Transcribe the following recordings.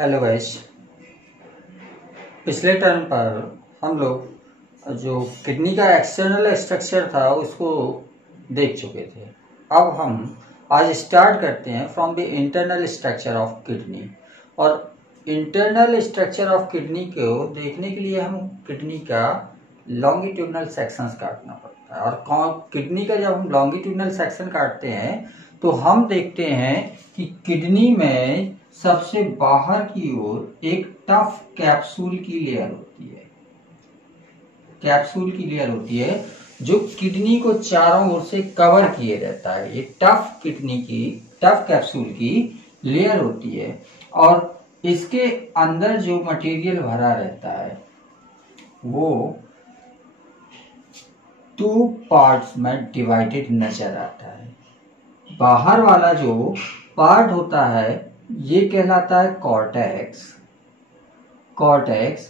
Hello guys. पिछले term पर हम लोग जो किडनी का एक्सटर्नल स्ट्रक्चर था उसको देख चुके थे। अब हम आज स्टार्ट करते हैं from the internal structure of kidney. और इंटरनल स्ट्रक्चर ऑफ किडनी को देखने के लिए हम किडनी का लॉन्गिट्यूडनल सेक्शंस काटना पड़ता है। और किडनी का जब हम लॉन्गिट्यूडनल सेक्शन काटते हैं तो हम देखते हैं कि किडनी में सबसे बाहर की ओर एक टफ कैप्सूल की लेयर होती है। कैप्सूल की लेयर होती है जो किडनी को चारों ओर से कवर किए रहता है। ये टफ कैप्सूल की लेयर होती है और इसके अंदर जो मटेरियल भरा रहता है वो 2 पार्ट्स में डिवाइडेड नजर आता है। बाहर वाला जो पार्ट होता है ये कहलाता है कॉर्टेक्स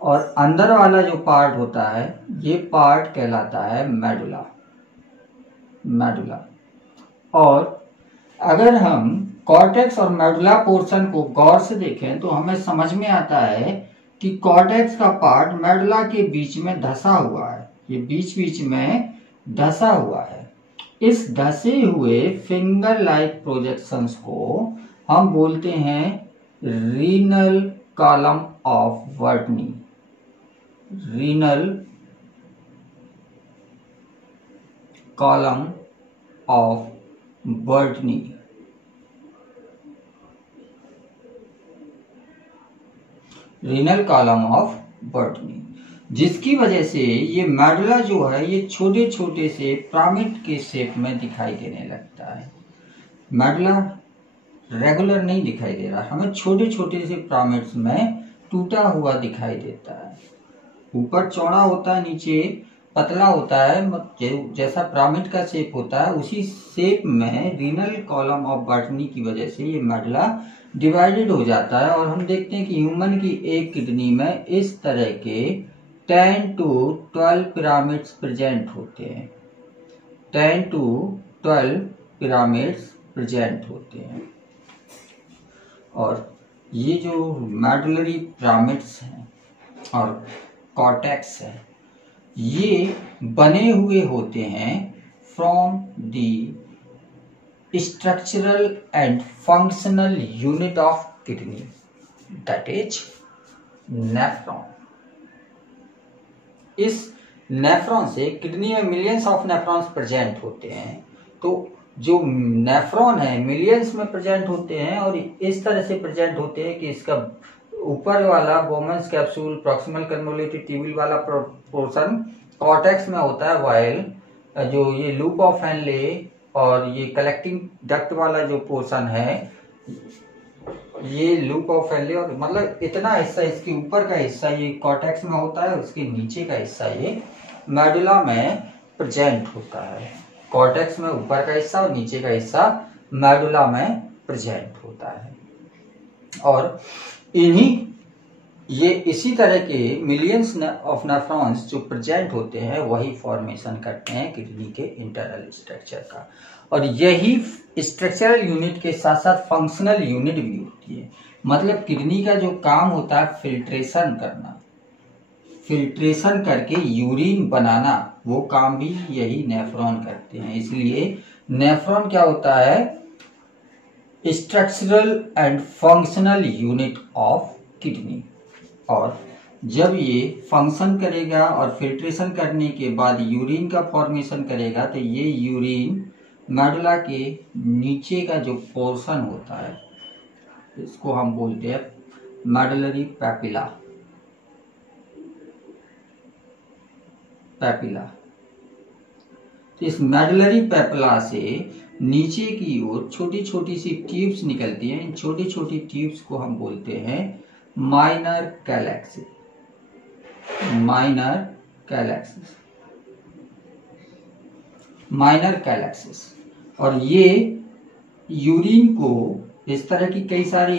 और अंदर वाला जो पार्ट होता है ये पार्ट कहलाता है मेडुला। और अगर हम कॉर्टेक्स और मेडुला पोर्शन को गौर से देखें तो हमें समझ में आता है कि कॉर्टेक्स का पार्ट मेडुला के बीच में धंसा हुआ है। ये बीच में धंसा हुआ है। इस धंसे हुए फिंगर लाइक प्रोजेक्शंस को हम बोलते हैं renal column of Bertini. Renal column of Bertini. Renal column of Bertini, जिसकी वजह से ये मेडुला जो है ये छोटे छोटे से पिरामिड के शेप में दिखाई देने लगता है। मेडुला रेगुलर नहीं दिखाई दे रहा, हमें छोटे छोटे से पिरामिड्स में टूटा हुआ दिखाई देता है। ऊपर चौड़ा होता है, नीचे पतला होता है। जैसा पिरामिड का शेप होता है उसी शेप में रीनल कॉलम ऑफ वर्टनी की वजह से ये मेडुला डिवाइडेड हो जाता है। और हम देखते हैं कि ह्यूमन की एक किडनी में इस तरह के 10 to 12 पिरामिड्स प्रेजेंट होते हैं। 10 to 12 पिरामिड्स प्रेजेंट होते हैं। और ये जो मेडुलरी पिरामिड्स हैं और कॉर्टेक्स है ये बने हुए होते हैं from the structural and functional unit of kidney, that is nephron. इस नेफ्रॉन से किडनी में मिलियंस ऑफ नेफ्रॉन्स प्रेजेंट होते हैं। तो जो नेफ्रॉन है मिलियंस में प्रेजेंट होते हैं और इस तरह से प्रेजेंट होते हैं कि इसका ऊपर वाला बोमेंस कैप्सूल प्रॉक्सिमल कन्वोल्यूटेड ट्यूब्यूल वाला पोर्शन कॉर्टेक्स में होता है, वाइल जो ये लूप ऑफ हेनले और ये कलेक्टिंग डक्ट वाला जो पोर्शन है ये लूप ऑफ हेनले और मतलब इतना हिस्सा, इसके ऊपर का हिस्सा ये कॉर्टेक्स में होता है, उसके नीचे का हिस्सा ये मेडुला में प्रेजेंट होता है। कॉर्टेक्स में ऊपर का हिस्सा और नीचे का हिस्सा मेडुला में प्रेजेंट होता है। और ये इसी तरह के मिलियंस ऑफ नेफ्रॉन्स जो प्रेजेंट होते हैं वही फॉर्मेशन करते हैं किडनी के इंटरनल स्ट्रक्चर का। और यही स्ट्रक्चरल यूनिट के साथ साथ फंक्शनल यूनिट भी होती है। मतलब किडनी का जो काम होता है फिल्ट्रेशन करना, फिल्ट्रेशन करके यूरिन बनाना, वो काम भी यही नेफ्रॉन करते हैं। इसलिए नेफ्रॉन क्या होता है? Structural and functional unit of kidney. और जब ये फंक्शन करेगा और फिल्ट्रेशन करने के बाद यूरिन का फॉर्मेशन करेगा तो ये यूरिन मेडुला के नीचे का जो पोर्शन होता है इसको हम बोलते हैं मेडुलरी पैपिला। तो इस मेडुलरी पैपिला से नीचे की ओर छोटी छोटी सी ट्यूब्स निकलती हैं। इन छोटी छोटी ट्यूब्स को हम बोलते हैं माइनर कैलेक्सिस। और ये यूरिन को इस तरह की कई सारे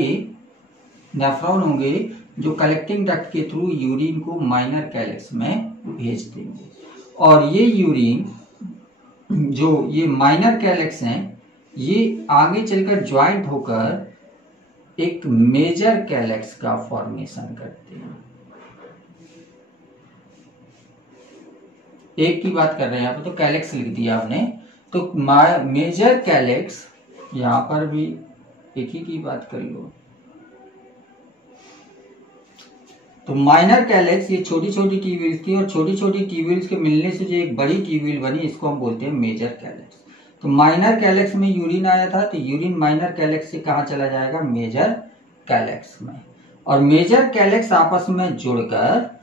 नेफ्रॉन होंगे जो कलेक्टिंग डक्ट के थ्रू यूरिन को माइनर कैलेक्स में भेज देंगे। और ये यूरिन जो ये माइनर कैलेक्स हैं ये आगे चलकर ज्वाइंट होकर एक मेजर कैलेक्स का फॉर्मेशन करते हैं। एक की बात कर रहे हैं यहाँ पे, तो कैलेक्स लिख दिया आपने, तो मेजर कैलेक्स, यहां पर भी एक ही की बात कर लो। तो माइनर कैलेक्स ये छोटी छोटी ट्यूब्यूल्स की, और छोटी छोटी ट्यूब्यूल्स के मिलने से जो एक बड़ी ट्यूब्यूल बनी, इसको हम बोलते हैं मेजर कैलेक्स। तो माइनर कैलेक्स में यूरिन आया था, तो यूरिन माइनर कैलेक्स से कहाँ चला जाएगा, मेजर कैलेक्स में। और मेजर कैलेक्स आपस में जुड़कर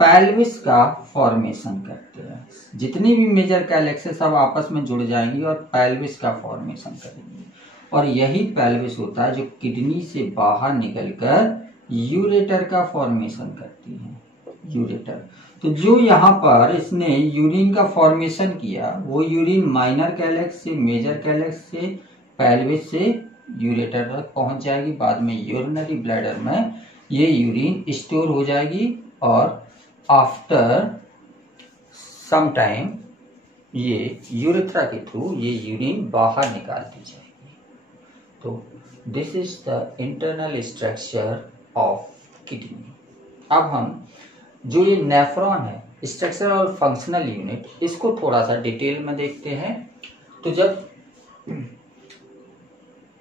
पेल्विस का फॉर्मेशन करते हैं। जितनी भी मेजर कैलेक्स है सब आपस में जुड़ जाएंगी और पेल्विस का फॉर्मेशन करेंगी, और यही पेल्विस होता है जो किडनी से बाहर निकलकर यूरेटर का फॉर्मेशन करती है, यूरेटर। तो जो यहाँ पर इसने यूरिन का फॉर्मेशन किया, वो यूरिन माइनर कैलेक्स से, मेजर कैलेक्स से, पेल्विस से यूरेटर तक पहुंच जाएगी। बाद में यूरिनरी ब्लैडर में ये यूरिन स्टोर हो जाएगी, और आफ्टर सम टाइम ये यूरेथ्रा के थ्रू ये यूरिन बाहर निकाल दी जाएगी। तो this is the internal structure of kidney. अब हम जो ये नेफ्रॉन है, स्ट्रक्चर और फंक्शनल यूनिट, इसको थोड़ा सा डिटेल में देखते हैं। तो जब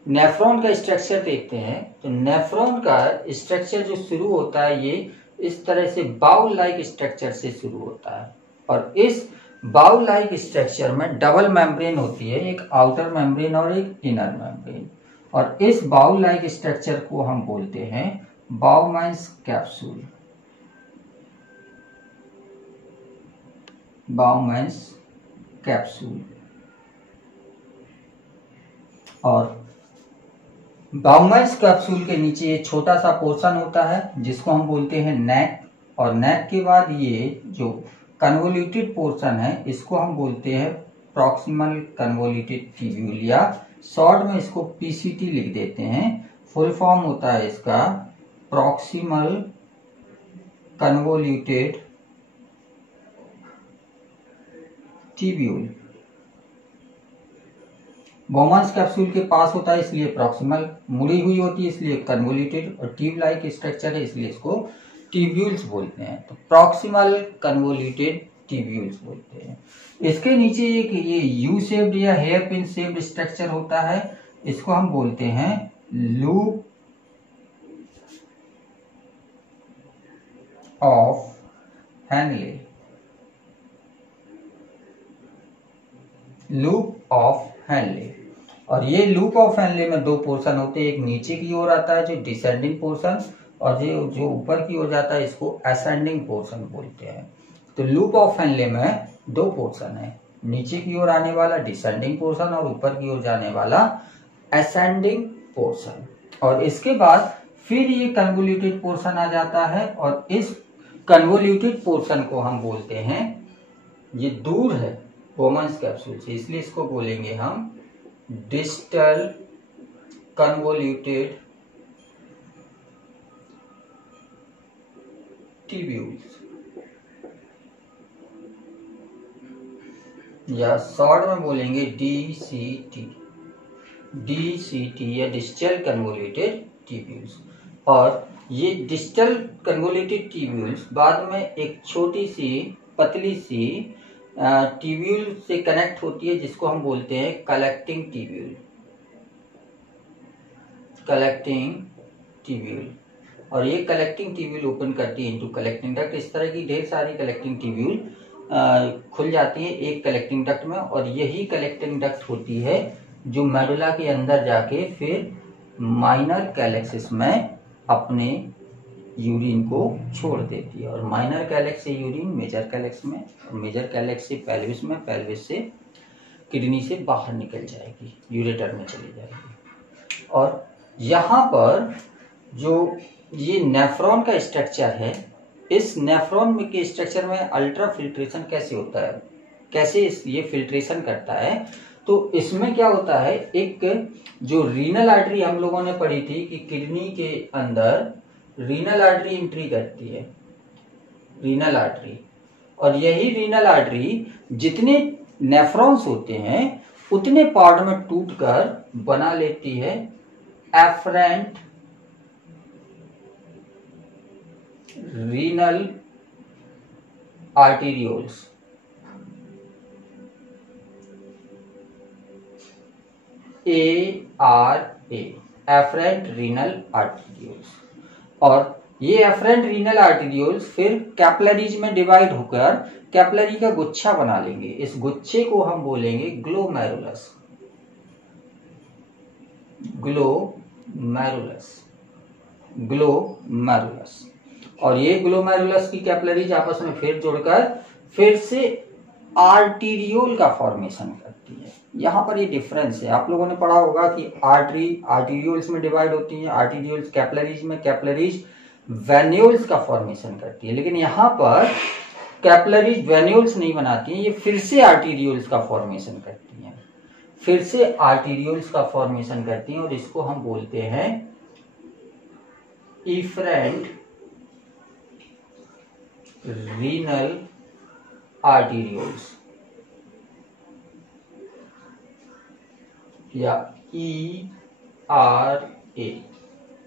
नेफ्रॉन का स्ट्रक्चर देखते हैं, तो नेफ्रॉन का स्ट्रक्चर जो शुरू होता है, ये इस तरह से बाउल लाइक स्ट्रक्चर से शुरू होता है, और इस बाउल लाइक स्ट्रक्चर में डबल मेम्ब्रेन होती है, एक आउटर मेम्ब्रेन और एक इनर मेम्ब्रेन। और इस बाउल लाइक स्ट्रक्चर को हम बोलते हैं बाउमाइन्स कैप्सूल, बाउमाइन्स कैप्सूल। और बाउमाइन्स कैप्सूल के नीचे ये छोटा सा पोर्शन होता है जिसको हम बोलते हैं नेक, और नेक के बाद ये जो कन्वोल्यूटेड पोर्शन है इसको हम बोलते हैं प्रॉक्सिमल कन्वोल्यूटेड ट्यूब्यूल, या शॉर्ट में इसको पीसीटी लिख देते हैं। फुल फॉर्म होता है इसका प्रॉक्सिमल कन्वोल्यूटेड ट्यूब्यूल। बाउमाइन्स कैप्सूल के पास होता है इसलिए प्रॉक्सिमल, मुड़ी हुई होती है इसलिए कन्वोल्यूटेड, और ट्यूब लाइक स्ट्रक्चर है इसलिए इसको ट्यूब्यूल्स बोलते हैं। तो प्रॉक्सिमल कन्वोल्यूटेड ट्यूब्यूल्स बोलते हैं। इसके नीचे एक ये यू शेप्ड या हेयर पिन शेप्ड स्ट्रक्चर होता है, इसको हम बोलते हैं loop of Henle, loop of Henle. और ये लूप ऑफ हेनले में दो पोर्शन होते हैं, एक नीचे की ओर आता है जो डिसेंडिंग पोर्शन, और जो ऊपर की ओर जाता है इसको असेंडिंग पोर्शन बोलते हैं। तो लूप ऑफ हेनले में दो पोर्शन है, नीचे की ओर आने वाला डिसेंडिंग पोर्शन और ऊपर की ओर जाने वाला असेंडिंग पोर्शन। और इसके बाद फिर ये कन्वोल्यूटेड पोर्शन आ जाता है, और इस कन्वोल्यूटेड पोर्शन को हम बोलते हैं, ये दूर है बाउमाइन्स कैप्सूल से इसलिए इसको बोलेंगे हम डिस्टल कन्वोल्यूटेड ट्यूब्यूल्स, या शॉर्ट में बोलेंगे डीसीटी, डीसीटी या डिस्टल कन्वोल्यूटेड ट्यूब्यूल्स। और ये डिस्टल कन्वोल्यूटेड ट्यूब्यूल्स बाद में एक छोटी सी पतली सी ट्यूब्यूल से कनेक्ट होती है जिसको हम बोलते हैं कलेक्टिंग ट्यूब्यूल, कलेक्टिंग ट्यूब्यूल। और ये कलेक्टिंग ट्यूब्यूल ओपन करती है इनटू कलेक्टिंग डक्ट। इस तरह की ढेर सारी कलेक्टिंग ट्यूब्यूल खुल जाती है एक कलेक्टिंग डक्ट में, और यही कलेक्टिंग डक्ट होती है जो मेडुला के अंदर जाके फिर माइनर कैलेक्सिस में अपने यूरिन को छोड़ देती है, और माइनर कैलेक्स से यूरिन मेजर कैलेक्स में, और मेजर कैलेक्स से पेल्विस में, पेल्विस से किडनी से बाहर निकल जाएगी, यूरेटर में चली जाएगी। और यहाँ पर जो ये नेफ्रॉन का स्ट्रक्चर है, इस नेफ्रॉन में के स्ट्रक्चर में अल्ट्रा फिल्ट्रेशन कैसे होता है, कैसे ये फिल्ट्रेशन करता है। तो इसमें क्या होता है, एक जो रीनल आर्टरी हम लोगों ने पढ़ी थी कि किडनी के अंदर रीनल आर्टरी एंट्री करती है, रीनल आर्टरी, और यही रीनल आर्टरी जितने नेफ्रॉन्स होते हैं उतने पार्ट में टूटकर बना लेती है afferent renal arterioles, ARA, afferent renal arterioles. और ये एफरेंट रीनल आर्टीरियोल्स फिर कैपिलरीज में डिवाइड होकर कैपिलरी का गुच्छा बना लेंगे। इस गुच्छे को हम बोलेंगे ग्लोमेरुलस, ग्लोमेरुलस, ग्लोमेरुलस। और ये ग्लोमेरुलस की कैपिलरीज आपस में फिर जुड़कर फिर से आर्टीरियोल का फॉर्मेशन करती है। यहाँ पर ये डिफरेंस है। आप लोगों ने पढ़ा होगा कि आर्टरी आर्टीरियोल्स में डिवाइड होती है, आर्टीरियोल्स कैपिलरीज में, कैपिलरीज वेन्यूल्स का फॉर्मेशन करती है। लेकिन यहाँ पर कैपिलरीज वेन्यूल्स नहीं बनाती हैं, ये फिर से आर्टीरियोल्स का फॉर्मेशन करती हैं, फिर से आर्टीरियोल्स का फॉर्मेशन करती हैं। और इसको हम बोलते हैं इफरेंट रीनल आर्टीरियोल्स या ERA।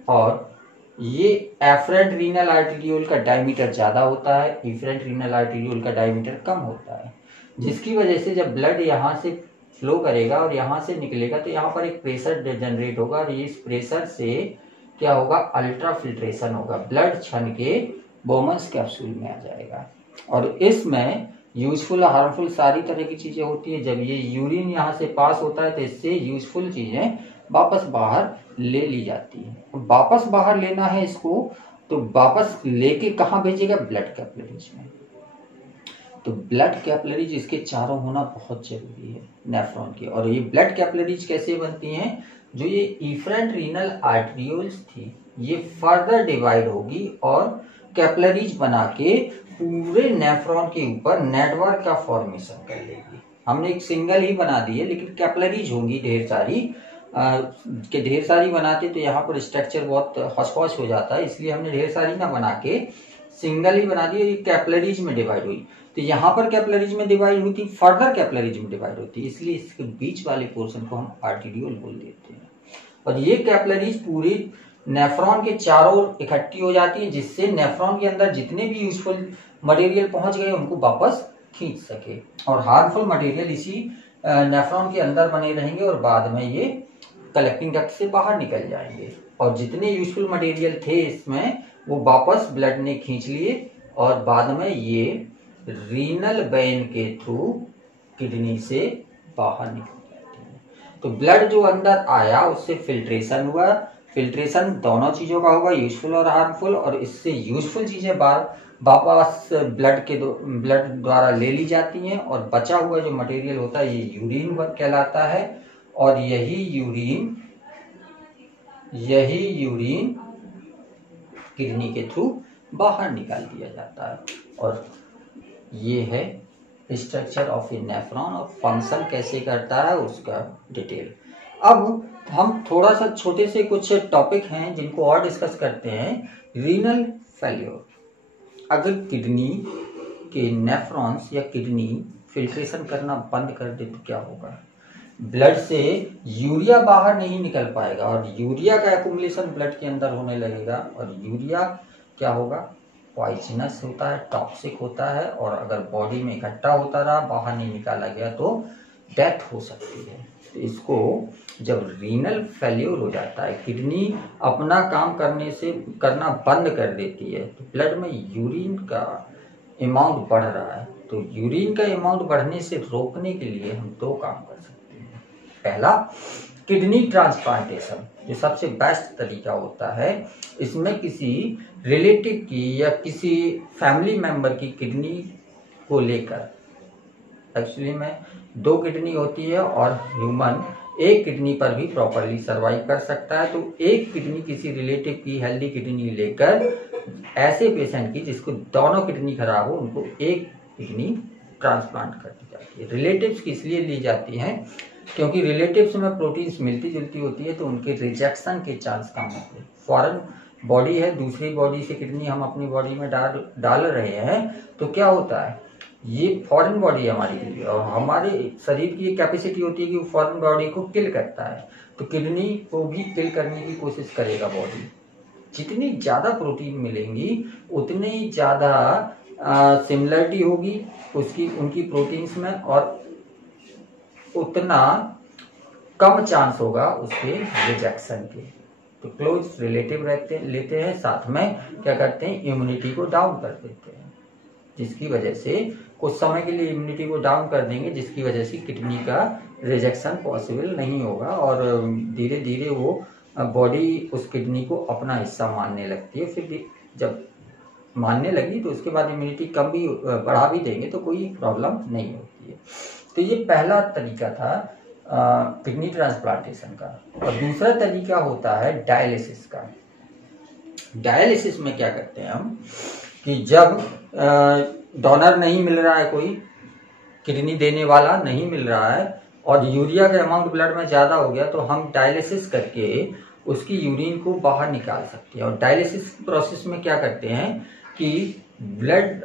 और ये एफरेंट रीनल आर्टीरियोल का डायमीटर ज्यादा होता है, इफरेंट रीनल आर्टीरियोल का डायमीटर कम होता है, जिसकी वजह से जब ब्लड यहाँ से फ्लो करेगा और यहाँ से निकलेगा तो यहाँ पर एक प्रेशर जनरेट होगा और इस प्रेशर से क्या होगा, अल्ट्रा फिल्ट्रेशन होगा, ब्लड छन के बोमन्स कैप्सूल में आ जाएगा। और इसमें यूजफुल हार्मफुल सारी तरह की चीजें होती है। जब ये यूरिन यहाँ से पास होता है तो इससे यूजफुल चीजें वापस बाहर ले ली जाती है। वापस बाहर लेना है इसको तो वापस लेके कहाँ भेजेगा, ब्लड कैपिलरीज में। तो ब्लड कैपिलरीज इसके चारों होना बहुत जरूरी है नेफ्रॉन के। और ये ब्लड कैपिलरीज कैसे बनती हैं, जो ये इफरेंट रीनल आर्टरियोल्स थी ये फर्दर डिवाइड होगी और कैपिलरीज बना के पूरे नेफ्रॉन के ऊपर नेटवर्क का फॉर्मेशन कर लेगी। हमने एक सिंगल ही बना दी है, लेकिन कैपिलरीज होंगी ढेर सारी के ढेर सारी बनाते तो यहाँ पर स्ट्रक्चर बहुत हौच-पौच हो जाता है, इसलिए हमने ढेर सारी ना बना के सिंगल ही बना दी। ये कैपिलरीज में डिवाइड हुई तो यहाँ पर कैपिलरीज में डिवाइड हुई थी, फर्दर कैपिलरीज में डिवाइड होती है, इसलिए इसके बीच वाले पोर्शन को हम आर्टीरियोल बोल देते हैं। और ये कैपिलरीज पूरी नेफ्रॉन के चारों ओर इकट्ठी हो जाती है, जिससे नेफ्रॉन के अंदर जितने भी यूजफुल मटेरियल पहुंच गए उनको वापस खींच सके, और हार्मफुल मटेरियल इसी नेफ्रॉन के अंदर बने रहेंगे और बाद में ये कलेक्टिंग डक्ट से बाहर निकल जाएंगे। और जितने यूजफुल मटेरियल थे इसमें वो वापस ब्लड ने खींच लिए और बाद में ये रीनल वेन के थ्रू किडनी से बाहर निकल जाते हैं। तो ब्लड जो अंदर आया उससे फिल्ट्रेशन हुआ, फिल्ट्रेशन दोनों चीजों का होगा, यूजफुल और हार्मफुल, और इससे यूजफुल चीजें वापस ब्लड द्वारा ले ली जाती हैं और बचा हुआ जो मटेरियल होता है ये यूरिन कहलाता है। और यही यूरिन किडनी के थ्रू बाहर निकाल दिया जाता है। और ये है स्ट्रक्चर ऑफ ए नेफ्रॉन और फंक्शन कैसे करता है उसका डिटेल। अब हम थोड़ा सा छोटे से कुछ टॉपिक हैं जिनको और डिस्कस करते हैं। रीनल फेल्योर, अगर किडनी के नेफ्रॉन्स या किडनी फिल्ट्रेशन करना बंद कर दे तो क्या होगा, ब्लड से यूरिया बाहर नहीं निकल पाएगा और यूरिया का एक्युमुलेशन ब्लड के अंदर होने लगेगा। और यूरिया क्या होगा, पॉइजनस होता है, टॉक्सिक होता है, और अगर बॉडी में इकट्ठा होता रहा बाहर नहीं निकाला गया तो डेथ हो सकती है। तो इसको जब रीनल फेल्योर हो जाता है, किडनी अपना काम करना बंद कर देती है, तो ब्लड में यूरिन का अमाउंट बढ़ रहा है। तो यूरिन का अमाउंट बढ़ने से रोकने के लिए हम दो काम कर सकते हैं। पहला, किडनी ट्रांसप्लांटेशन, जो सबसे बेस्ट तरीका होता है। इसमें किसी रिलेटिव की या किसी फैमिली मेंबर की किडनी को लेकर, एक्चुअली में 2 किडनी होती है और ह्यूमन एक किडनी पर भी प्रॉपरली सर्वाइव कर सकता है। तो एक किडनी किसी रिलेटिव की हेल्दी किडनी लेकर ऐसे पेशेंट की जिसको दोनों किडनी खराब हो उनको एक किडनी ट्रांसप्लांट कर दी जाती है। रिलेटिव्स की इसलिए ली जाती हैं क्योंकि रिलेटिव्स में प्रोटीन्स मिलती जुलती होती है तो उनके रिजेक्शन के चांस कम होते हैं। फॉरेन बॉडी है, दूसरी बॉडी से किडनी हम अपनी बॉडी में डाल रहे हैं तो क्या होता है, ये फॉरेन बॉडी है हमारी लिए और हमारे शरीर की कैपेसिटी होती है कि वो फॉरेन बॉडी को किल करता है। तो किडनी को भी किल करने की कोशिश करेगा बॉडी, जितनी ज़्यादा प्रोटीन मिलेंगी उतनी ही ज़्यादा सिमिलरिटी होगी उनकी प्रोटीन्स में, और उतना कम चांस होगा उसके रिजेक्शन के। तो क्लोज रिलेटिव लेते हैं, साथ में क्या करते हैं, इम्यूनिटी को डाउन कर देते हैं, जिसकी वजह से कुछ समय के लिए इम्यूनिटी को डाउन कर देंगे, जिसकी वजह से किडनी का रिजेक्शन पॉसिबल नहीं होगा, और धीरे धीरे वो बॉडी उस किडनी को अपना हिस्सा मानने लगती है। फिर जब मानने लगी तो उसके बाद इम्यूनिटी कम भी बढ़ा भी देंगे तो कोई प्रॉब्लम नहीं होती है। तो ये पहला तरीका था किडनी ट्रांसप्लांटेशन का। और दूसरा तरीका होता है डायलिसिस का। डायलिसिस में क्या करते हैं हम कि जब डोनर नहीं मिल रहा है, कोई किडनी देने वाला नहीं मिल रहा है और यूरिया का अमाउंट ब्लड में ज़्यादा हो गया, तो हम डायलिसिस करके उसकी यूरिन को बाहर निकाल सकते हैं। और डायलिसिस प्रोसेस में क्या करते हैं कि ब्लड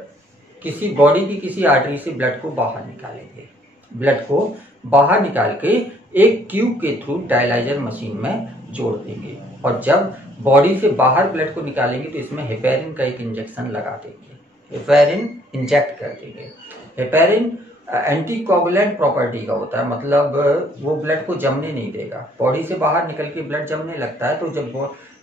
किसी बॉडी की किसी आर्टरी से ब्लड को बाहर निकालेंगे, ब्लड को बाहर निकाल के एक ट्यूब के थ्रू डायलाइजर मशीन में जोड़ देंगे, और जब बॉडी से बाहर ब्लड को निकालेंगे तो इसमें हेपेरिन का एक इंजेक्शन लगा देंगे, हेपेरिन इंजेक्ट कर देंगे। हेपेरिन एंटीकोगुलेंट प्रॉपर्टी का होता है, मतलब वो ब्लड को जमने नहीं देगा। बॉडी से बाहर निकल के ब्लड जमने लगता है, तो जब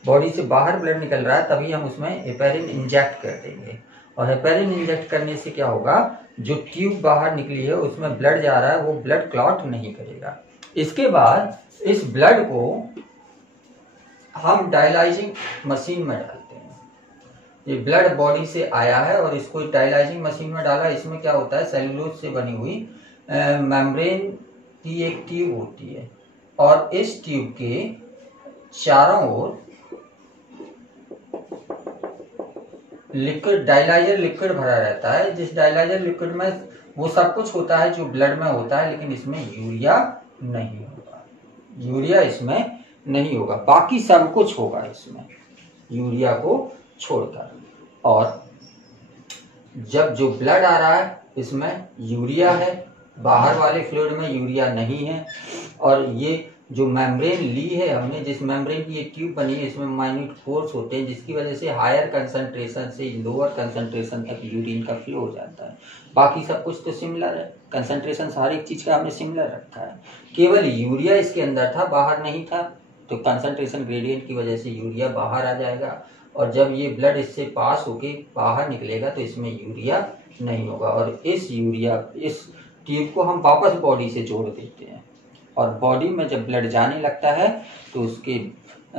बॉडी से बाहर ब्लड निकल रहा है तभी हम उसमें हेपेरिन इंजेक्ट कर देंगे। और हेपेरिन इंजेक्ट करने से क्या होगा, जो ट्यूब बाहर निकली है उसमें ब्लड जा रहा है, वो ब्लड क्लॉट नहीं करेगा। इसके बाद इस ब्लड को हम डायलाइजिंग मशीन में डालते हैं। ये ब्लड बॉडी से आया है और इसको डायलाइजिंग मशीन में डाला। इसमें क्या होता है, सेलुलोज से बनी हुई मेम्ब्रेन की एक ट्यूब होती है, और इस ट्यूब के चारों ओर लिक्विड, डायलाइजर लिक्विड भरा रहता है। जिस डायलाइजर लिक्विड में वो सब कुछ होता है जो ब्लड में होता है, लेकिन इसमें यूरिया नहीं होगा। यूरिया इसमें नहीं होगा, बाकी सब कुछ होगा इसमें यूरिया को छोड़कर। और जब जो ब्लड आ रहा है इसमें यूरिया है, बाहर वाले फ्लूइड में यूरिया नहीं है, और ये जो मेम्ब्रेन ली है हमने, जिस मेम्ब्रेन की ये ट्यूब बनी है, इसमें माइन्यूट पोर्स होते हैं, जिसकी वजह से हायर कंसंट्रेशन से लोअर कंसंट्रेशन तक यूरिन का फ्लो हो जाता है। बाकी सब कुछ तो सिमिलर है, कंसंट्रेशन हर एक चीज का हमने सिमिलर रखा है, केवल यूरिया इसके अंदर था, बाहर नहीं था। तो कंसंट्रेशन ग्रेडियंट की वजह से यूरिया बाहर आ जाएगा, और जब ये ब्लड इससे पास होके बाहर निकलेगा तो इसमें यूरिया नहीं होगा। और इस ट्यूब को हम वापस बॉडी से जोड़ देते हैं, और बॉडी में जब ब्लड जाने लगता है तो उसके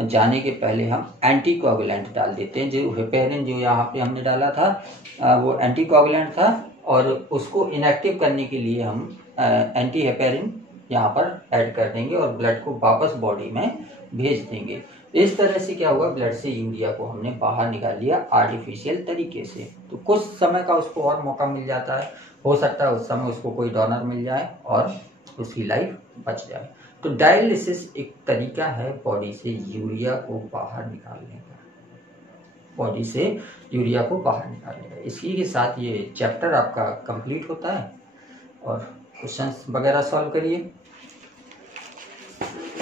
जाने के पहले हम एंटीकोगुलेंट डाल देते हैं। जो हेपेरिन जो यहाँ पे हमने डाला था वो एंटीकोगुलेंट था, और उसको इनएक्टिव करने के लिए हम एंटी हेपेरिन यहाँ पर ऐड कर देंगे और ब्लड को वापस बॉडी में भेज देंगे। इस तरह से क्या हुआ, ब्लड से यूरिया को हमने बाहर निकाल लिया आर्टिफिशियल तरीके से। तो कुछ समय का उसको और मौका मिल जाता है, हो सकता है उस समय उसको कोई डोनर मिल जाए और उसकी लाइफ बच जाए। तो डायलिसिस एक तरीका है बॉडी से यूरिया को बाहर निकालने का, बॉडी से यूरिया को बाहर निकालने का। इसी के साथ ये चैप्टर आपका कंप्लीट होता है, और क्वेश्चंस वगैरह सॉल्व करिए।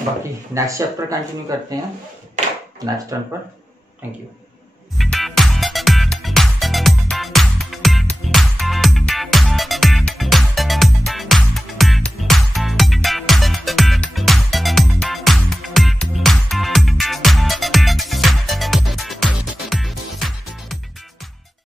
बाकी नेक्स्ट चैप्टर कंटिन्यू करते हैं नेक्स्ट टर्न पर। Thank you.